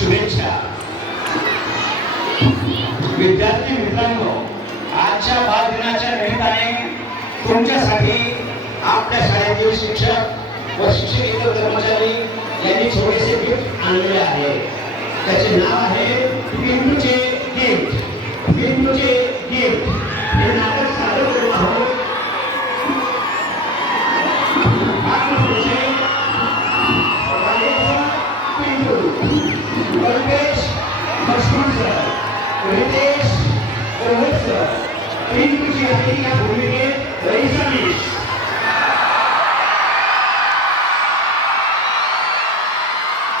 शुभेच्छा. विद्यार्थी मित्रांनो, आजच्या बालदिनाच्या निमित्ताने तुमच्यासाठी आपल्या शाळेतील शिक्षक व शिक्षकेतर कर्मचारी यांनी छोटेसे गिफ्ट आणलेले आहे. त्याचे नाव आहे पिंटूचे गिफ्ट. पिंटूचे गिफ्ट हे नाटक सादर करत आहोत. रितेश पिंटूची आहे या भूमिकेत रईसा मिस.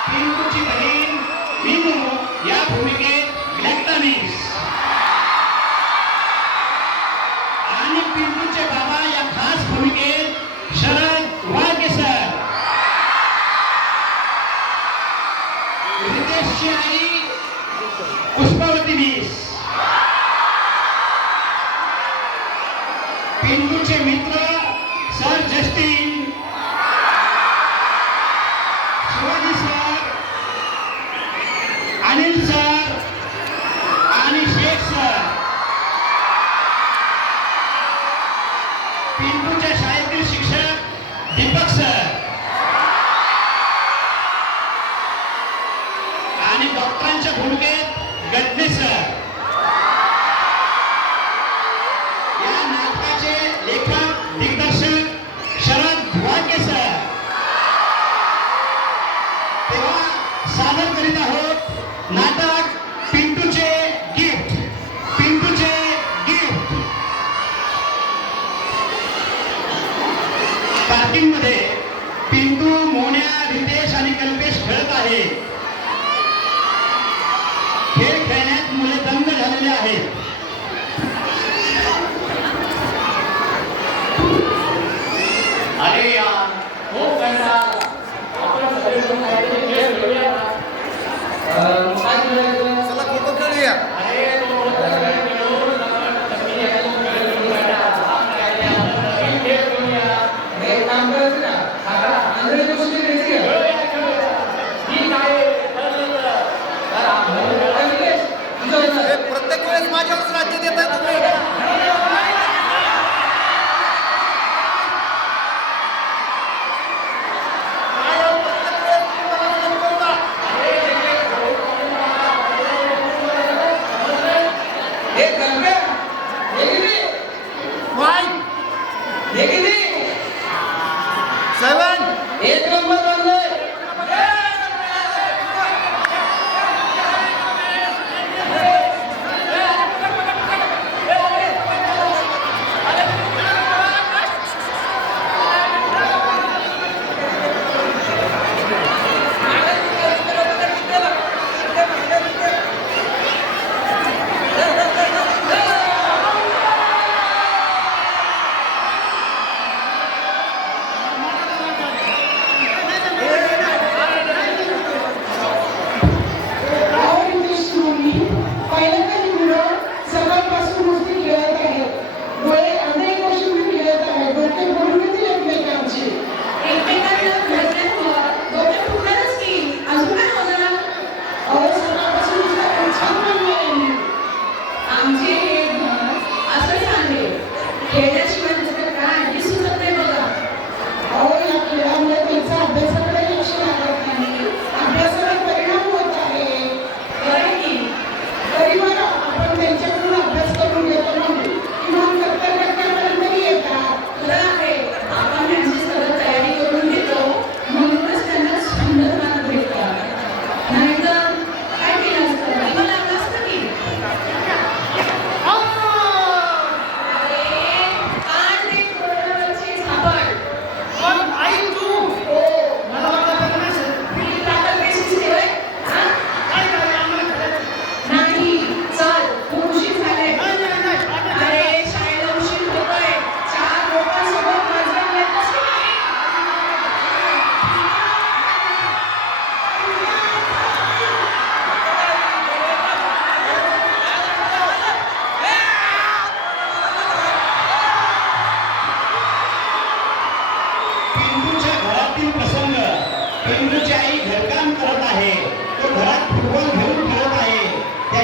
पिंटूची बहीण मीनू या भूमिकेत ग्लेक्टा मिस. आणि पिंटूचे बाबा या खास भूमिकेत शरद वाळके सर. रितेशची आई पुष्पावती मिस. पिंटूचे मित्र sir Justin, Shivaji sir, Anil sir आणि शेख सर. पिंटूच्या शाळेतील शिक्षक दीपक सर आणि डॉक्टरांच्या भूमिकेत गद्दे सर. या नाटकाचे लेखक दिग्दर्शक शरद वाळके सर. तेव्हा सादर करीत आहोत नाटक पिंटूचे गिफ्ट. पिंटूचे गिफ्ट. पार्किंग मध्ये पिंटू, मोन्या, रितेश आणि कल्पेश खेळत आहे. खेळ खेळण्यात मुले दंग झालेले आहेत. अरे यार, हो कंटाळा. आपण सगळे मिळून काहीतरी खेळ खेळूया. काय खेळूया? चला फोटो खेळूया. अरे तो खेळ खेळून आपण कमी यातून खेळ खेळू कंटाळा. नवीन खेळ खेळूया. हे काम करायचं ना. काका, अंधळी गोष्टी घ्यायची आहे. खेळूया, खेळूया. ठीक आहे, ठरलं. हे प्रत्येक वेळेस माझ्यावरच राज्य देताय तुम्ही.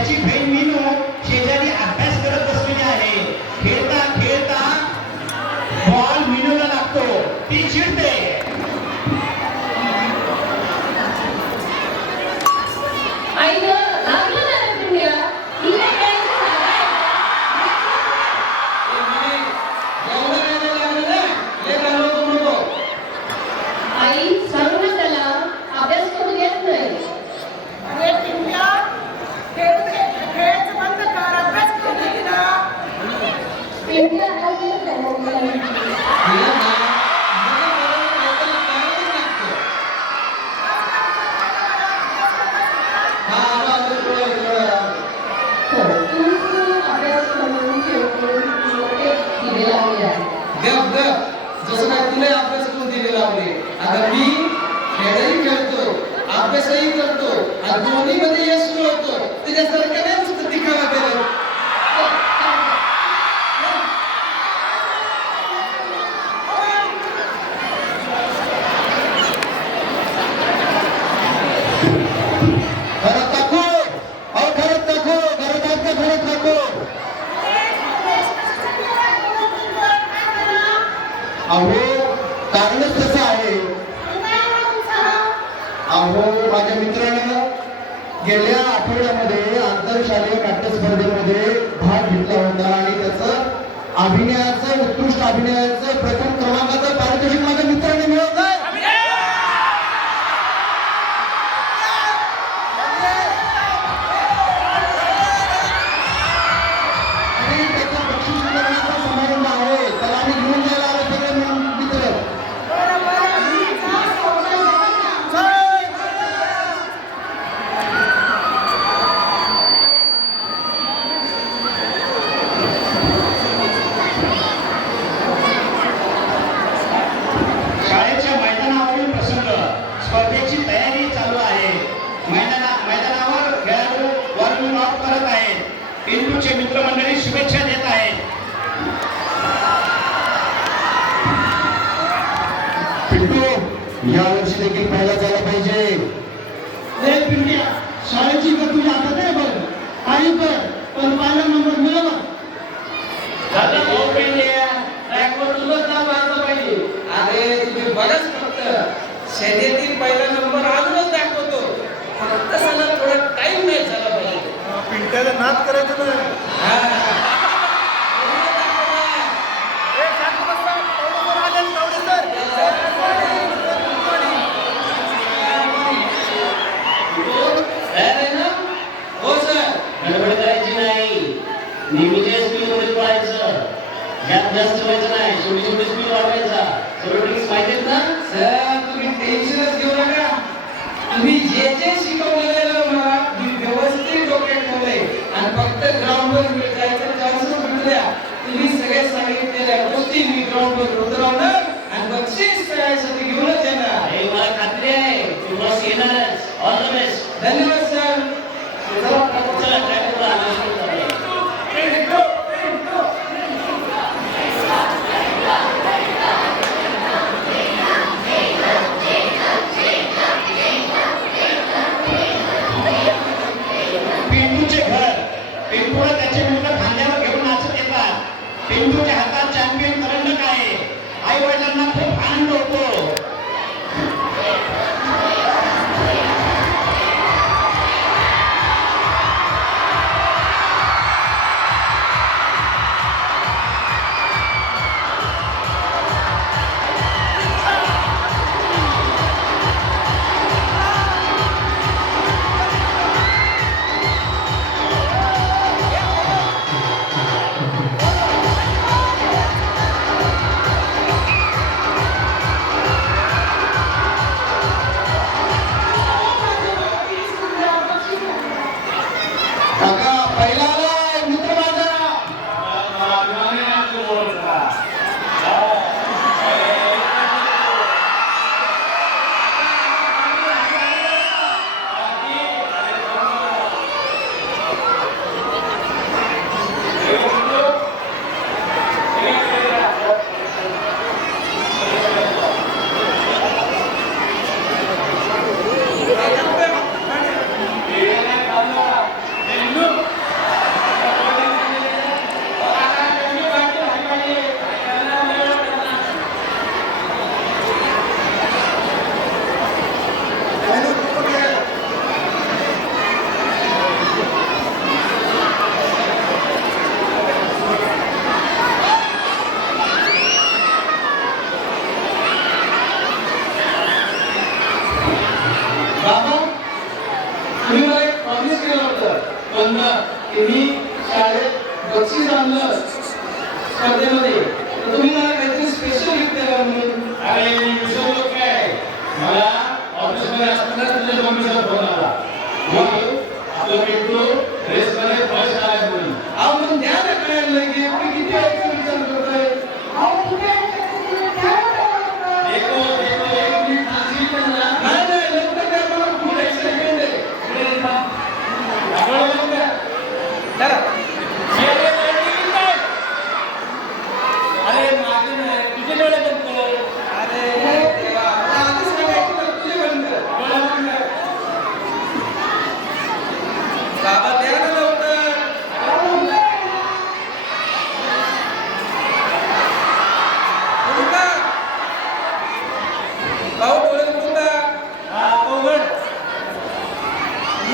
त्याची बहीण मीनू शेजारी अभ्यास करत बसलेली आहे. खेळता खेळता बॉल मीनूला लागतो, ती चिडते. आई ग, लागलं ना रे पिंड्या. इकडे खेळायचं झालंय. एवढं काय नाही लागलं ना, लय लागलं होतं नको. आई सांग ना त्याला, अभ्यास करून येत नाही. अरे पिंट्या, खेळायचं बंद कर, अभ्यास करू दे तिला. पिंड्या ऐकलं त्याला बोलायला. तिला ना, मला बोलायला काहीतरी लागतं. हा, आला, थोडं. तू अभ्यास करून खेळून मोठे दिवे लावले आहे. गप गप, जसं काय तुला अभ्यास करून दिले लावले. आता मी खेळही खेळतो, अभ्यासही करतो आणि दोन्हीमध्ये यश मिळवतो. त्याच्यासारखं नाही नुसतं दिखावा केलं. घरात टाकू, अहो घरात टाकू, घरात आमच्या घरात टाकू. अहो कारणच तसं आहे. अहो माझ्या मित्रानं गेल्या आठवड्यामध्ये आंतरशालेय नाट्य स्पर्धेमध्ये भाग घेतला होता आणि त्याचं अभिनयाचं उत्कृष्ट अभिनयाचं प्रथम क्रमांकाचं पारितोषिक माझ्या मित्राने मिळवलं. आणि त्याचा बक्षीस वितरणाचा समारंभ आहे. त्याला आम्ही घेऊन जायला आलो सगळे मित्र. शाळेच्या मैदानावरील प्रसंग, स्पर्धेची तयारी चालू आहे. मैदानावर खेळाडू वॉर्मिंग अप करत आहेत. पिंटूचे मित्रमंडळी शुभेच्छा देत आहेत. पिंटू यावर्षी देखील पहिला झाला पाहिजे. पिंट्या, शाळेची तर तुझ्या हातात आहे बघ. काही कर, पण पहिला नंबर मिळवा. झालं भाऊ पेंड्या, ट्रॅकवर तुझंच नाव आलं पाहिजे. अरे तुम्ही बघाच फक्त शर्यतीत पहिला नंबर अजूनच दाखवतो. फक्त मला थोडा टाइम नाही झाला पाहिजे. पिंट्याला नाद करायचं ना. हा. तयार आहे ना? हो सर. गडबड करायची नाही. नेहमीच्या स्पीडमध्ये पळायचं. यात जास्त व्हायचं नाही. शेवटी स्पीड वाढवायचा. सर्व ट्रिक्स माहिती आहेत ना? सर तुम्ही टेन्शनच घेऊ नका. तुम्ही जे जे शिकवलेलं आहे मला मी व्यवस्थित डोक्यात ठेवलंय आणि फक्त ग्राउंडवर जायचा चान्स भेटल्या. तुम्ही सगळे सांगितलेल्या गोष्टी मी ग्राउंडवर उतरवणार आणि बक्षीस मिळायसाठी घेऊनच येणार. हे मला खात्री आहे. तू बस येणारच. All the best. धन्यवाद सर. चला ट्रॅकवर आलो. पिंटूचे घर. पिंटूला त्याचे मित्र खांद्यावर घेऊन नाचत येतात. पिंटूच्या हातात चॅम्पियन करंडक आहे. आई वडिलांना खूप आनंद होतो. Look. प्रॉमिस केलं होतं पण तुम्ही शाळेत बक्षीस आणलं स्पर्धेमध्ये तर तुम्ही मला काहीतरी स्पेशल गिफ्ट द्यावं म्हणून. अरे मी विसरलो काय, मला ऑफिसमध्ये असताना तुझ्या मम्मीचा फोन आला. आपलं पिंटू रेसमध्ये फर्स्ट आला म्हणून. अहो मग द्या ना कळायला की एवढी किती वेळेचा विचार करतोय. देखो देखो एक मिनिट थांबशील का जरा? नाही नाही लवकर द्या मला खूप एक्साइटमेंट आहे. दाखवलं बघ का? चला. अरे माझे नाही, तुझे डोळे बंद कर. अरे देवा, मला आधीच सांगायचं तर तुझे बंद कर. डोळे बंद कर. बाबा द्या ना लवकर. उघडा. भाऊ डोळे उघडा. हा, तो उघड.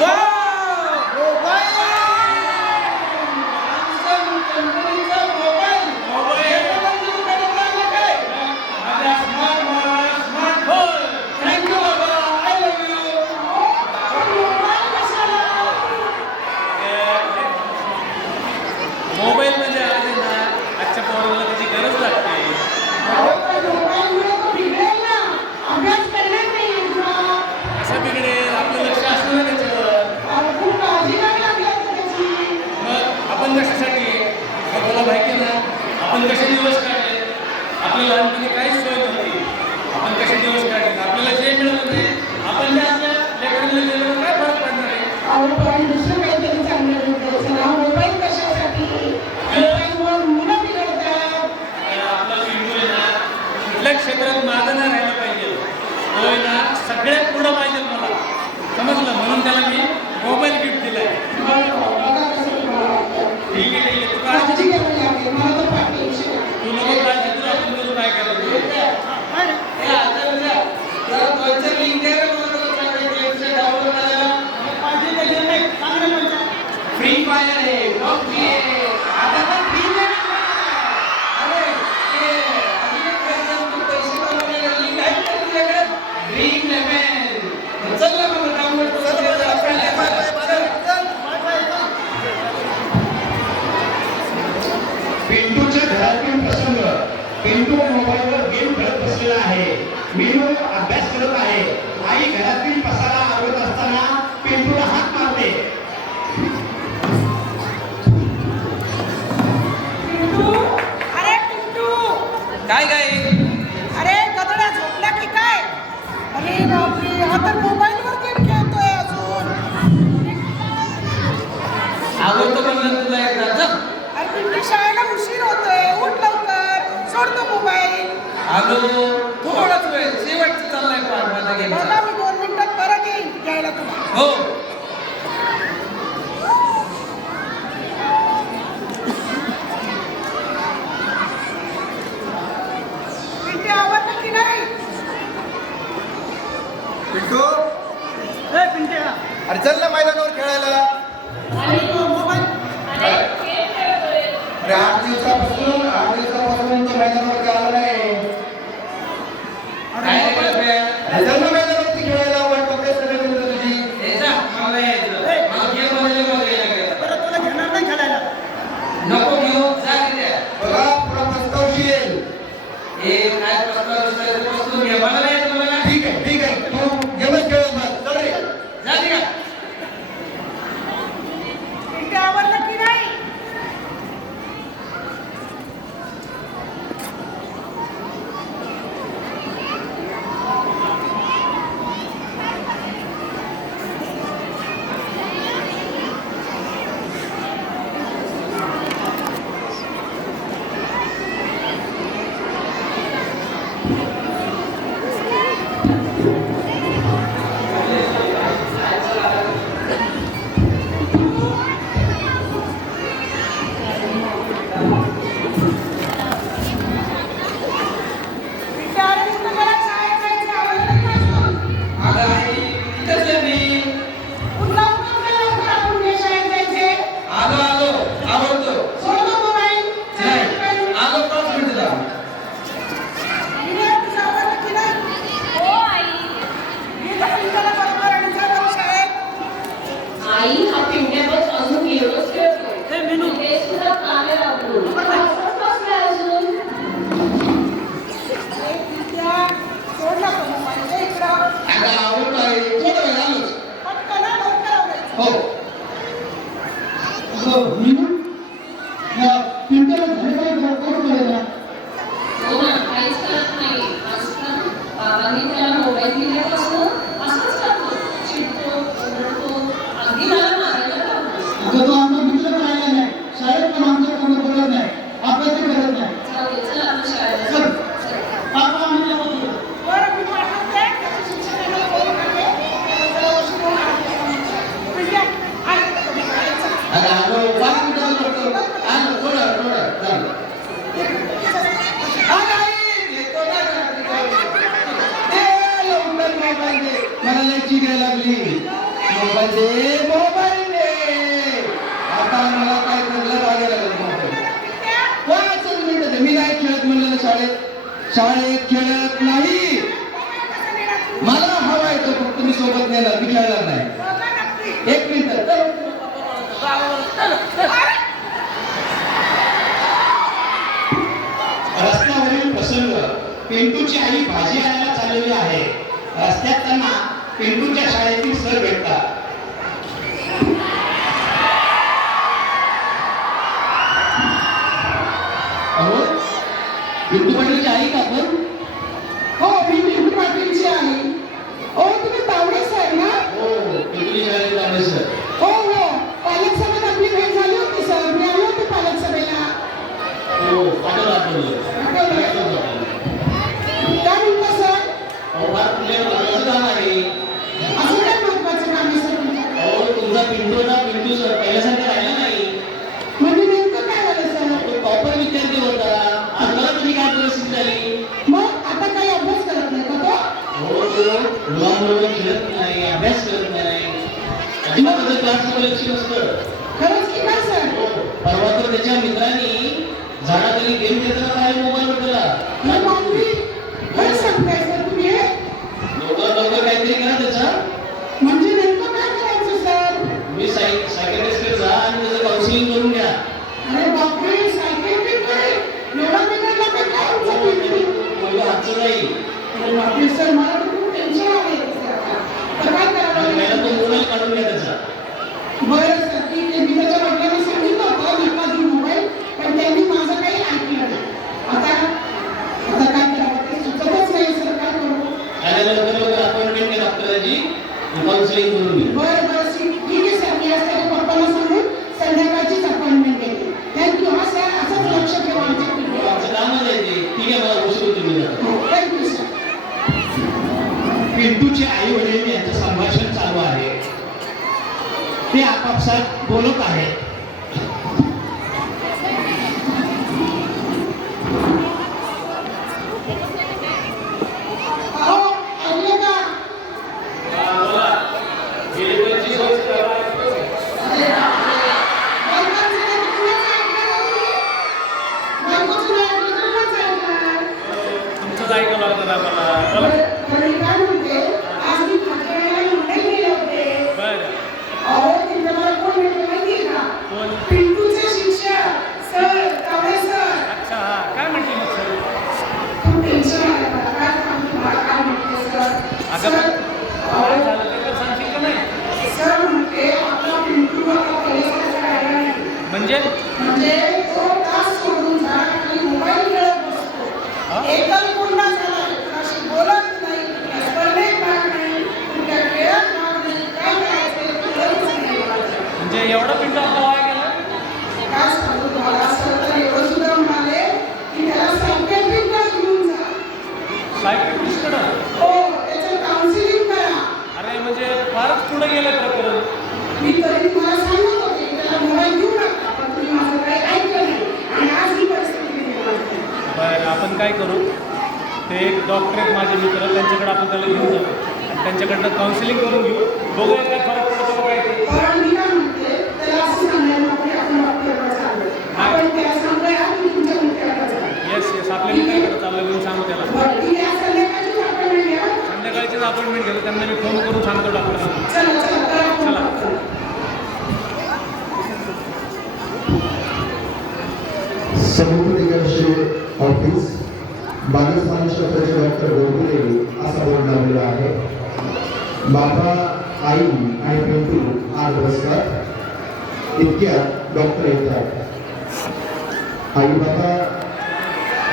वाव! सॅमसंग कंपनीचा मोबाईल. याचं म्हणजे दुकानात लागलं काय? माझा स्मार्टफोन. Thank you बाबा. I love you. मोबाईल म्हणजे आज आहे ना आजच्या पोरांना त्याची गरज लागते. असं बिघडेल आपलं लक्ष असलं ना त्याच्यावर. मग आपण कशासाठी मग तुला माहिती ना आपण कसे दिवस काढले. आपल्या लहानपणी काहीच सोय नव्हती. आपण कसे दिवस काढले आपल्याला जे मिळालं नाही आपण त्या आपल्या लेकरांना दिलं काय फरक पडणार आहे. आपला पिंटू आहे ना कुठल्या क्षेत्रात मागं नाही राहिलं पाहिजे. तो आहे ना सगळ्यात पुढं पाहिजे मला समजलं म्हणून त्याला मी मोबाईल गिफ्ट दिलाय. ठीक आहे ठीक आहे तू काळजी तू नको काळजी तू आपण तुझं काय करायचं. हे आता बघा. जरा दोनचं लिंक द्या रे मला जरा चांगल्या गेमचं डाउनलोड करायला. फ्री फायर आहे, PUBG आहे. आता पण फ्री आहे. अरे ते अजून एक प्रश्न, तू पैसे कमवण्याला लिंक आहे का तुझ्याकडे? Dream 11. चल ना मला डाउनलोड करून दे जरा. चल. पिंटूच्या घरातील प्रसंग. पिंटू मोबाईलवर गेम खेळत बसलेला आहे. मीनू अभ्यास करत आहे. आई घरातील पसारा आवरत असताना पिंटूला हात मारते. अरे पिंटू, काय काय अरे गदड्या झोपला की काय? अरे बापरे, हा तर मोबाईलवर गेम खेळतोय अजून. आवडतो म्हणलं तुला एकदा. चल. अरे पिंटू, शाळेला उशीर होतोय, उठ लवकर, सोड तो मोबाईल. आलो थोडाच वेळ शेवटचं चाललाय पाठ माझा गेमचा. बघा मी 2 मिनिटात परत येईन घ्यायला तुला. हो पिंटू आवडलं की नाही? पिंटू ए पिंट्या, अरे चल ना मैदानावर खेळायला. मोबाईल अरे 8 दिवसापासून तो मैदानावर आला नाही. काय रे कल्प्या? अरे चल ना मैदानावरती खेळायला. वाट बघते सगळे मित्र तुझी. हे जा, मला यायचं. मला गेम मध्ये गेला. परत तुला घेणार नाही खेळायला. नको घेऊ जा तिथे. बघा पुढा प्रस्तावशी येईल. हे काय प्रश्न बसून घे. मला नाही येत मला. ठीक आहे ठीक आहे, तू गेमच खेळत बस. चल रे. जा तिकडे. पिंट्या आवडलं की नाही? आई हा पिंट्या बस अजून गेलोच खेळतोय ते सुद्धा कामे लावतो असंच बसलाय अजून विद्या, सोडला तो मोबाईल. ये इकडं. आता आवडलं आहे थोडं वेळ आलोच. पटकन हा, लवकर आवरायचं. हो मीनू या पिंट्याला झाले काय कोण करायला हो ना काहीच करत नाही आजकाल बाबांनी त्याला मोबाईल दिल्यापासून असंच करतो चिडतो ओरडतो अगदी मला मारायला लावतो अगं तो आमचा मित्र राहिला नाही शाळेत पण आमच्या कोणी बोलत नाही अभ्यासही करत नाही जाऊ दे चल आपण शाळेला चल जाऊ. चल. पापा आम्ही येतो. बरं, मी पाठवते. त्याच्या शिक्षकांना फोन करते. जरा उशीर होणार आहे. विद्या, आहे का तुम्ही? चला. अरे आलो 5 मिनिटात करतो आलो थोडं चालेल. मला लई चिडायला लागली मोबाईल दे आता मला काय करलं लागायला लागलं मोबाईल 5 मिनिटं दे. मी नाही खेळत म्हणलं शाळेत खेळत नाही मला हवा येतो फक्त मी सोबत नेणार मी खेळणार नाही 1 मिनिट रस्त्यावरील प्रसंग पिंटूची आई भाजी आणायला चाललेली आहे रस्त्यात त्यांना पिंटूच्या शाळेतील सर भेटतात अहो पिंटू पाटीलची आई का आपण हो, मी पिंटू पाटीलची आहे. हो, तुम्ही तावडे सर ना? हो पिंटूची शाळेत आले सर हो हो, पालक सभेत आपली भेट झाली होती सर. मी आले होते पालक सभेला. हो आठवलं काय म्हणता सर? अहो फार तुझ्या महत्वाचं काम आहे असं काय महत्वाचं काम आहे सर तुमच्याकडे? अहो तुमचा पिंटू ना पिंटू सर पहिल्यासारखं राहिला नाही म्हणजे नेमकं काय झालं सर? तो टॉपर विद्यार्थी होता आज मला तुझी काय परिस्थिती झाली मग आता काही अभ्यास करत नाही का तो? हो तो मुलांबरोबर खेळत नाही अभ्यास करत नाही अजिबात त्याचं क्लासमध्ये लक्ष नसतं खरंच की काय सर? परवा तर त्याच्या मित्रांनी झाडाखाली गेम खेळताना पाहिजे मोबाईल त्याला हे बापरे, खरं सांगताय सर तुम्ही हे? लवकर काहीतरी करा त्याचा म्हणजे नेमकं काय करायचं सर? मी सायकलिस्टकडे जा आणि त्याचं काउन्सिलिंग करून घ्या अरे बापरे, सायकल बिकल एवढा बिघडला का काय आमचं पिंटू? मुलगा हातचं नाही अरे बापरे सर, मला तर खूप टेन्शन आलंय सर आता. तर काय करावं पहिला तो लागेल? मोबाईल काढून घ्या त्याचा बरं सर, ठीक आहे. मी त्याच्या वडिलांना सांगितलं होतं नका देऊ मोबाईल, पण त्यांनी माझं काही ऐकलं नाही. आता काय करावं ते सुचतच नाही सर, काय करू? आणि लवकर अपॉइंटमेंट घ्या डॉक्टरांची काउन्सिलिंग करून घ्या बरं बरं ठीक आहे सर, मी आज त्याच्या पप्पाला सांगून संध्याकाळचीच अपॉइंटमेंट घेते. थँक्यू हा सर, असंच लक्ष ठेवा आमच्या पिढीवर. आमचं कामच आहे ते ठीक आहे मला गोष्ट तुम्ही जाता हो, थँक्यू सर. पिंटूचे आई वडील यांचं संभाषण चालू आहे ते आपापसात बोलत आहेत अहो, ऐकलं का? बोला गेली 25 वर्ष अरे बापरे. बायकांचं नाही तर कुणाचं ऐकणार हो तुम्ही? बायकोचं नाही ऐकलं तर कुणाचं ऐकणार? तुमचंच ऐकावं लागतं आम्हाला बरं, मी काय म्हणते, आज मी ठाकरेला मुंबईत गेले होते. बरं अहो, तिथे मला कोण भेटलं माहितीये का? कोण पिंटूचे शिक्षक सर, कावळे सर. अच्छा हा काय म्हणते मग सर खूप टेन्शन आलं मला. काय सांगू तुम्हाला, काय म्हणते सर? अगं सर, काय अहो, झालं ते पण सांगशील का नाही सर म्हणते आपला पिंटू आता पहिल्यासारखा राहिला नाही. म्हणजे म्हणजे तो तास सोडून झाडाखाली मोबाईल खेळत बसतो. एकलकोंडा झालाय, कुणाशी बोलत नाही, कुठल्या स्पर्धेत भाग नाही, कुठल्या खेळात भाग नाही. काय करायचं ते कळतच नाही मला. म्हणजे एवढा पिंटू आपला वाया गेला काय सांगू तुम्हाला, सर तर एवढं सुद्धा म्हणाले की त्याला सायकॅट्रिस्टकडे घेऊन जा. सायकलिस्टकडं हो, त्याचं काउन्सिलिंग करा. अरे म्हणजे फारच पुढे गेलं प्रकरण मी तरी तुम्हाला सांगत होते की त्याला मोबाईल घेऊ नका, पण तुम्ही माझं काही ऐकलं नाही आणि आज ही परिस्थिती निर्माण झाली. बरं आपण काय करू ते एक डॉक्टर आहेत माझे मित्र त्यांच्याकडे आपण त्याला घेऊन जातो आणि त्यांच्याकडनं काउन्सिलिंग करून घेऊ बघूया काय फरक पडतो का काय ते पण मी काय म्हणते, त्याला असं सांगायला नको की आपण डॉक्टरकडे चाललोय. आपण त्याला सांगूया की तुमच्या मुलग्याकडे चाललोय. येस आपल्या मित्राकडे चाललं घेऊन सांगू त्याला बरं, ठीक आहे. आज संध्याकाळचीच appointment घ्या. संध्याकाळचीच अपॉइंटमेंट घेतो त्यांना मी फोन करून सांगतो डॉक्टरांना चला चला, करा phone. चला समुपदेशाचे ऑफिस बावीस महाराष्ट्राचे डॉक्टर गोगुले असा बोर्ड लावलेला आहे. बाबा आई आणि पिंटू आत बसतात. इतक्यात डॉक्टर येतात. आई बाबा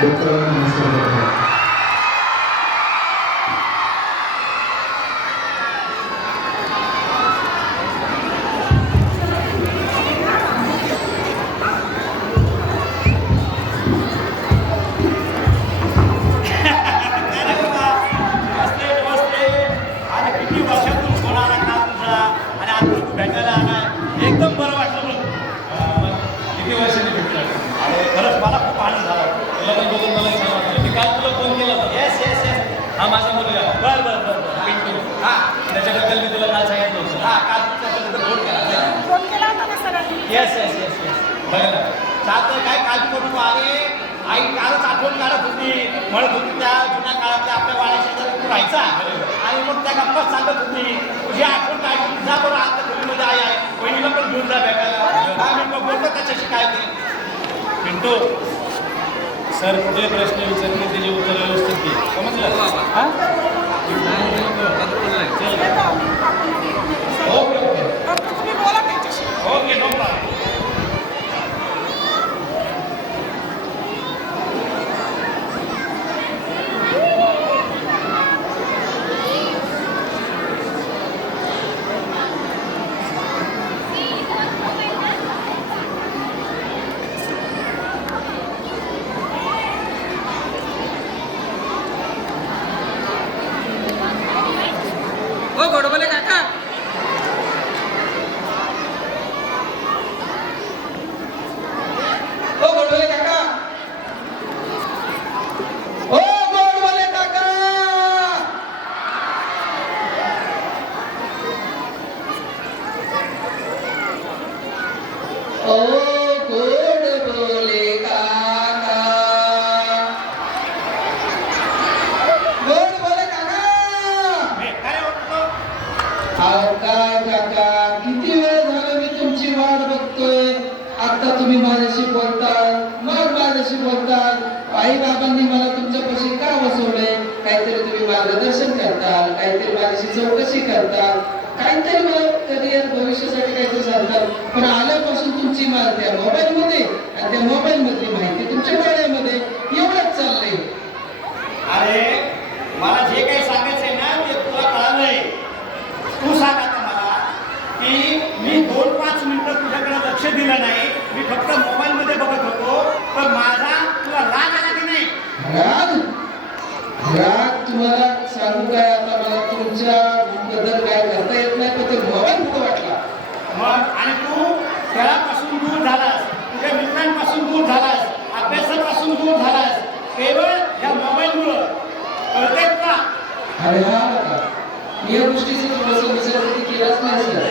डॉक्टरांना नमस्कार करतात. एकदम बरं वाटलं. किती वर्षांनी भेटतात? अरे खरंच मला खूप आनंद झाला. तुला पण बघून मला छान वाटलं. मी काल तुला फोन केला होता. Yes yes yes. हा माझा मुलगा बरं बरं बरं पिंटू. हां त्याच्याबद्दल मी तुला काल सांगितलं होतं. हां काल तुमच्याबद्दल फोन केला. फोन केला होता ना सरांनी. Yes yes yes yes. बघ ना, चालतं काय काळजी करू नको. अरे आई कालच आठवण काढत होती. म्हणत होती त्या जुन्या काळातल्या आपल्या बाळाशी जर तू राहायचा आणि मग त्या गप्पा सांगत होती. तुझी आठवण काढली. जा बरं आता खोलीमध्ये आई आहे. बहिणीला पण घेऊन जा भेटायला. हा मी मग बोलतो त्याच्याशी काय ते. पिंटू सर कुठले प्रश्न विचारले त्याचे उत्तर व्यवस्थित दे. समजलं? हा? ओके ओके डॉक्टर तुम्ही बोला त्यांच्याशी. Okay no problem. हो गोडबोले काका. हो गोडबोले काका. हो गोडबोले काका. ओ गोडबोले काका. गोडबोले काका. काय होतं? अहो काय काका, किती वेळ झालं मी तुमची वाट बघतोय. आता तुम्ही माझ्याशी बोलतात, मग माझ्याशी बोलतात. आई बाबांनी मला तुमच्यापाशी का बसवलंय? काहीतरी तुम्ही मार्गदर्शन करताल, काहीतरी माझ्याशी चौकशी करताल, काहीतरी मला करिअर भविष्यासाठी काहीतरी सांगताल. पण आल्यापासून तुमची माहिती त्या मोबाईल मध्ये आणि त्या मोबाईल मधली माहिती तुमच्या डोळ्यामध्ये एवढंच चाललंय. अरे मला जे काही सांगायचंय ना ते तुला कळालंय. तू सांग आता मला की मी 2-5 मिनिटं तुझ्याकडे लक्ष दिलं नाही. मी फक्त मोबाईल मध्ये बघत होतो. पण माझा तुला राग आला की नाही? राग राग तुम्हाला सांगू काय, आता मला तुमच्या बद्दल काय करता येत नाही, पण ते मोबाईल कुठं वाटला. मग आणि तू खेळापासून दूर झालास, तुझ्या मित्रांपासून दूर झालास, अभ्यासापासून दूर झालास, केवळ या मोबाईलमुळं. कळतंय तुला? अरे हा बघा, मी या गोष्टीचा थोडासा विचार कधी केलाच नाही सर.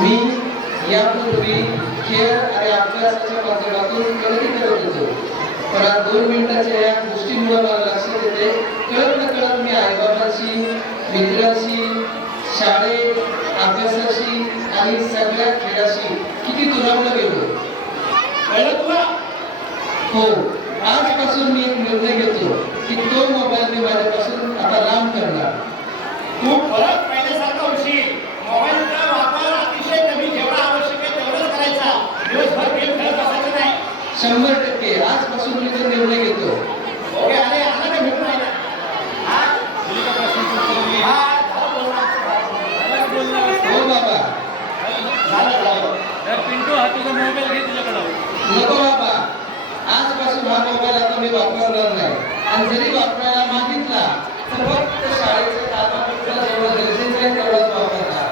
मी यापूर्वी खेळ आणि अभ्यासाच्या माध्यमातून प्रगती करत होतो. पण आज 2 मिनिटाच्या या गोष्टीमुळे मला लक्षात येते, कळत न कळत मी आईबाबांशी, मित्रांशी, शाळेत, अभ्यासाशी आणि सगळ्या खेळाशी किती दुरावलं गेलो. कळलं तुला? हो, आजपासून मी एक निर्णय घेतो की तो मोबाईल मी माझ्यापासून आता लांब करणार. तू परत पहिल्यासारखं होशील. मोबाईलचा वापर अतिशय कमी, जेवढा आवश्यक आहे तेवढंच करायचा. दिवसभर गेम खेळत बसायचं नाही. 100% आजपासून मी तो निर्णय घेतो. ओके अरे आला का भेटून राहिला? हा? तुला का प्रश्नाचं उत्तर दिली? हा, झालं बोलणं. मला बोलणार असतं. हो बाबा. झालं. तर पिंटू हा तुझा मोबाईल घे तुझ्याकडं. नको बाबा, आजपासून हा मोबाईल आता मी वापरणार नाही. आणि जरी वापरायला मागितला तर फक्त शाळेचं कामापुरतं जेवढं गरजेचं आहे तेवढंच वापरणार.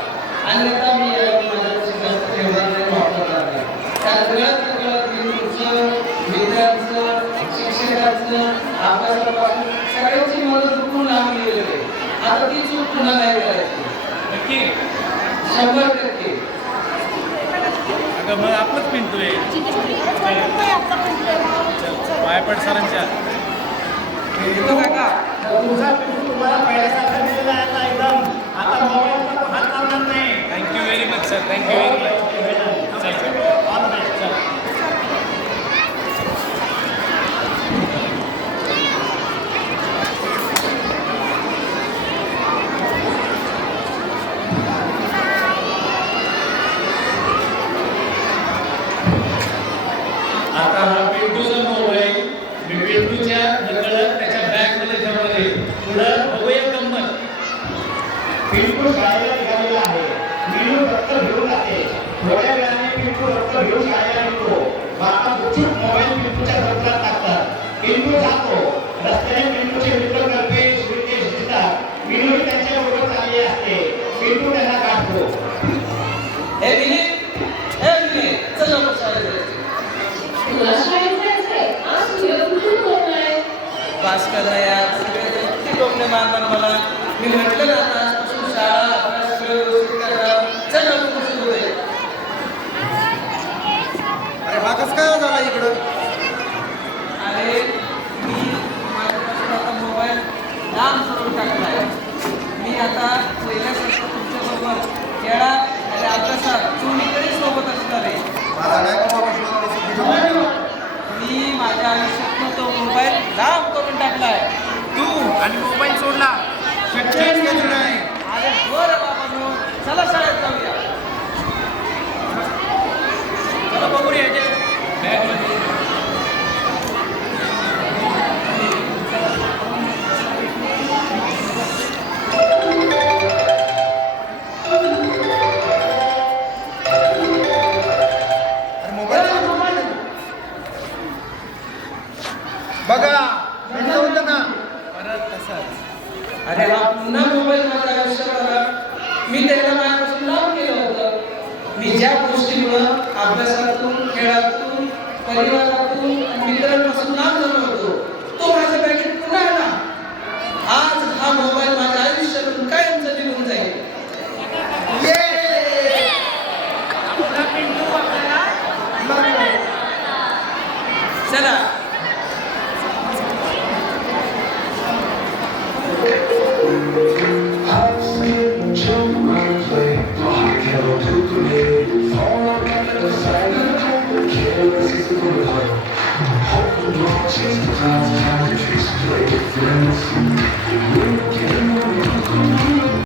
अन्यथा मी याला माझ्यापाशी जास्त ठेवणार नाही, वापरणार नाही. कारण कळत न कळत मी तुमचं, मित्रांचं, शिक्षकांचं, अभ्यासापासून सगळ्यांची मदत चुकून लांब गेलेली आहे. आता ती चूक पुन्हा नाही करायची. नक्की? 100%. अगं मग आपलंच पिंटू आहे. पायपट सरांच्या. येतो काका. तुमचा पिंटू तुम्हाला पहिल्यासारखा दिलेला आहे आता एकदम. आता मोबाईलचा तो हात लावणार नाही. Thank you very much sir, thank you very much. चल चल. All the best. चल. पास करा यार, सगळे किती टोमणे मारणार मला. मी म्हटलं ना आता आजपासून शाळा अभ्यास सगळं व्यवस्थित करा. चल ना तू सुरू आहे. अरे हा कसं काय झाला इकडं? अरे मी माझ्यापासून आता मोबाईल लांब सोडून टाकला आहे. मी आता पहिल्यासारखं तुमच्याबरोबर खेळात आणि अभ्यासात दोन्हीकडे सोबत असणार आहे. माझा काय बाबा प्रश्न मी माझ्या आयुष्यातून तो मोबाईल लांब करून टाकला आहे. तू आणि मोबाईल सोडला शक्यच नाही. अरे बरं बाबा, चला शाळेत जाऊया. चला बघूया याचे बॅगमध्ये बघा म्हटलं होतं ना. परत तसाच. अरे हा पुन्हा मोबाईल माझ्या आयुष्यात आला. मी त्याला माझ्यापासून लांब केलं होतं. मी ज्या गोष्टीमुळं अभ्यासातून, खेळातून, परिवारातून आणि मित्रांपासून लांब झालो होतो, तो माझ्या बॅगेत पुन्हा आला. आज हा मोबाईल माझ्या आयुष्यातून कायमचा निघून जाईल. चला. Hope the world sees the clouds, how it takes place, friends.